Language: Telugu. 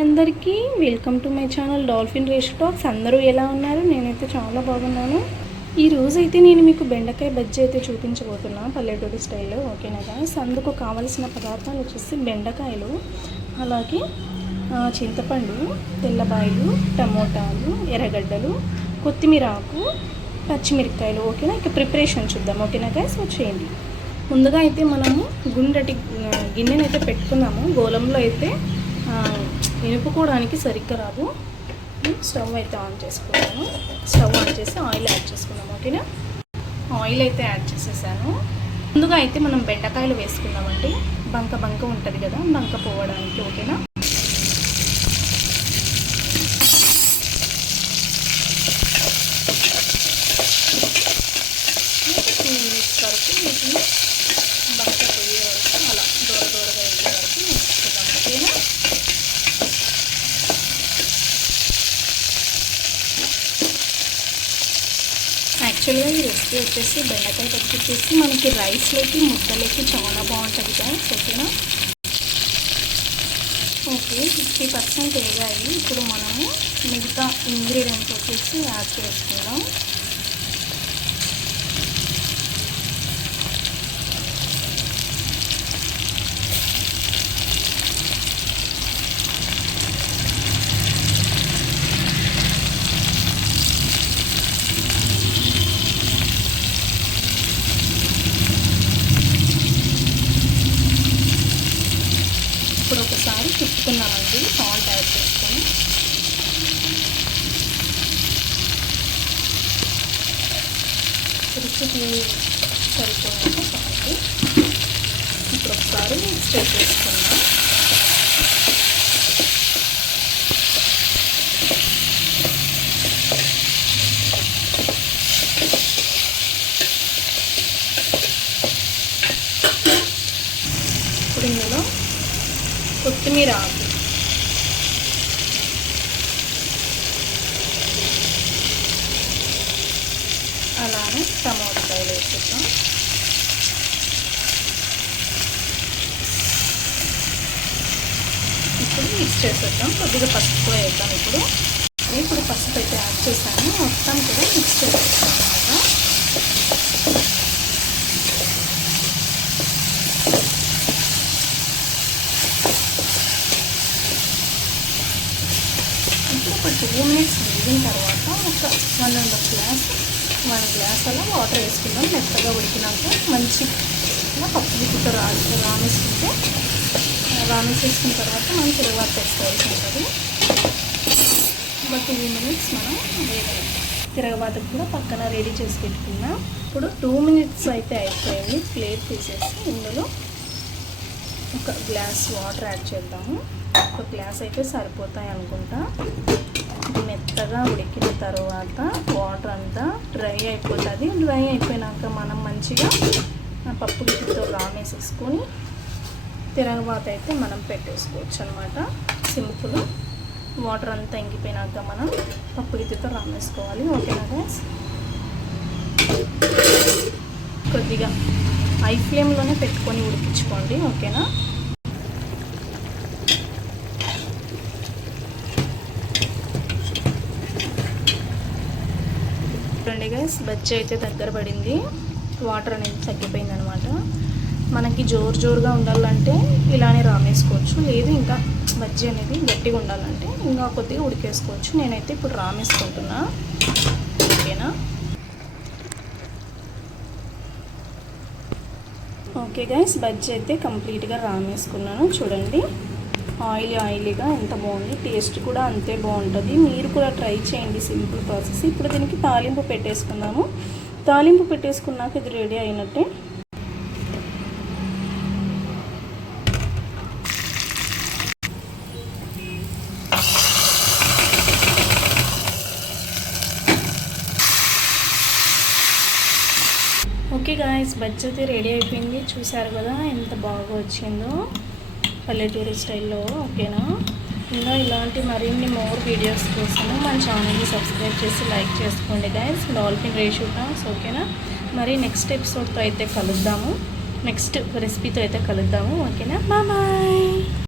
అందరికీ welcome to my channel dolphin Resh talks. అందరూ ఎలా ఉన్నారు? నేనైతే చాలా బాగున్నాను. ఈ రోజు అయితే నేను మీకు బెండకాయ బజ్జీ అయితే చూపించబోతున్నాను పల్లెటూరి స్టైల్లో ఓకేనా గాయస్ అందుకు కావలసిన పదార్థాలు వచ్చేసి బెండకాయలు అలాగే చింతపండు తెల్లబాయలు టమోటాలు ఎర్రగడ్డలు కొత్తిమీర ఆకు పచ్చిమిరపకాయలు ఓకేనా? ఇక ప్రిపరేషన్ చూద్దాం ఓకేనా గాయస్ వచ్చేయండి. ముందుగా అయితే మనము గుండెటి గిన్నెనైతే పెట్టుకున్నాము. గోళంలో అయితే నిలుపుకోవడానికి సరిగ్గా రాదు. స్టవ్ అయితే ఆన్ చేసుకున్నాను. స్టవ్ ఆన్ చేసి ఆయిల్ యాడ్ చేసుకున్నాం ఓకేనా? ఆయిల్ అయితే యాడ్ చేసేసాను. ముందుగా అయితే మనం బెండకాయలు వేసుకుందామండి. బంక బంక ఉంటుంది కదా బంక పోవడానికి ఓకేనా? యాక్చువల్గా ఈ రెసిపీ వచ్చేసి బెండకాయ పచ్చి వచ్చేసి మనకి రైస్లోకి ముద్దలకి చాలా బాగుంటుంది కదా ఓకేనా ఓకే ఫిఫ్టీ పర్సెంట్ వేగాయి ఇప్పుడు మనము మిగతా ఇంగ్రీడియంట్స్ వచ్చేసి యాడ్ చేసుకుందాం ఇప్పుడు ఒకసారి తిప్పుకున్నామండి సాల్ట్ యాడ్ చేసుకొని. రుచికి సరిపోయినంత సాల్ట్. ఇప్పుడు ఒకసారి మిక్స్ చేసుకుందాం ఇప్పుడు ఇందులో కొత్తిమీర ఆకు. అలానే టమాటాకాయలు వేసుకుంటాం ఇప్పుడు మిక్స్ చేసేద్దాం. కొద్దిగా పసుపు కూడా వేద్దాం ఇప్పుడు. ఇప్పుడు పసుపు అయితే యాడ్ చేశాను. మొత్తం కూడా మిక్స్ చేసేస్తాం అనమాట ఇప్పుడు ఒక టూ మినిట్స్ వేగిన తర్వాత ఒక one and half glass one glass అలా వాటర్ వేసుకుందాం. మెత్తగా ఉడికినాక మంచి ఇలా పప్పు గిట్టుతో రా రామేసుకుంటే రామేసేసుకున్న తర్వాత మనం తిరువాత పెట్టుకోవాల్సి ఉంటుంది. ఒక టూ మినిట్స్ మనం వేగాలి. తిరగబాతకు కూడా పక్కన రెడీ చేసి పెట్టుకున్నాం. ఇప్పుడు టూ మినిట్స్ అయితే అయిపోయింది. ప్లేట్ తీసేసి ఇందులో ఒక గ్లాస్ వాటర్ యాడ్ చేద్దాము. ఒక గ్లాస్ అయితే సరిపోతాయి అనుకుంటా. మెత్తగా ఉడికిన తర్వాత వాటర్ అంతా డ్రై అయిపోతుంది. డ్రై అయిపోయినాక మనం మంచిగా పప్పు గిన్నెతో రామేసేసుకొని తిరగబాత అయితే మనం పెట్టేసుకోవచ్చు అనమాట సింపుల్ వాటర్ అంతా ఇంకిపోయినాక మనం పప్పు గిన్నెతో రామేసుకోవాలి. ఓకేనా గ్యాస్ కొద్దిగా ఐ ఫ్లేమ్లోనే పెట్టుకొని ఉడికించుకోండి. ఓకేనా? చూడండి గైస్ బజ్జీ అయితే దగ్గర పడింది. వాటర్ అనేది తగ్గిపోయింది అనమాట మనకి జోరు జోరుగా ఉండాలంటే ఇలానే రామేసుకోవచ్చు. లేదు ఇంకా బజ్జీ అనేది గట్టిగా ఉండాలంటే ఇంకా కొద్దిగా ఉడికేసుకోవచ్చు. నేనైతే ఇప్పుడు రామేసుకుంటున్నా. ఓకేనా? ఓకే గైస్ బజ్జీ అయితే కంప్లీట్గా రామేసుకున్నాను. చూడండి. ఆయిలీ ఆయిలీగా ఎంత బాగుంది. టేస్ట్ కూడా అంతే బాగుంటుంది. మీరు కూడా ట్రై చేయండి సింపుల్ ప్రాసెస్. ఇప్పుడు దీనికి తాలింపు పెట్టేసుకున్నాము తాలింపు పెట్టేసుకున్నాక ఇది రెడీ అయినట్టే. ఓకే గాయస్ బడ్జెట్ రెడీ అయిపోయింది. చూసారు కదా ఎంత బాగా వచ్చిందో. పల్లెటూరు స్టైల్లో ఓకేనా? ఇంకా ఇలాంటి మరిన్ని మోర్ వీడియోస్ కోసం మన ఛానల్ని సబ్స్క్రైబ్ చేసి లైక్ చేసుకోండి గైస్ డాల్ఫిన్ రేషూ టాక్స్ ఓకేనా? మరి నెక్స్ట్ ఎపిసోడ్తో అయితే కలుద్దాము. నెక్స్ట్ రెసిపీతో అయితే కలుద్దాము ఓకేనా? బాయ్.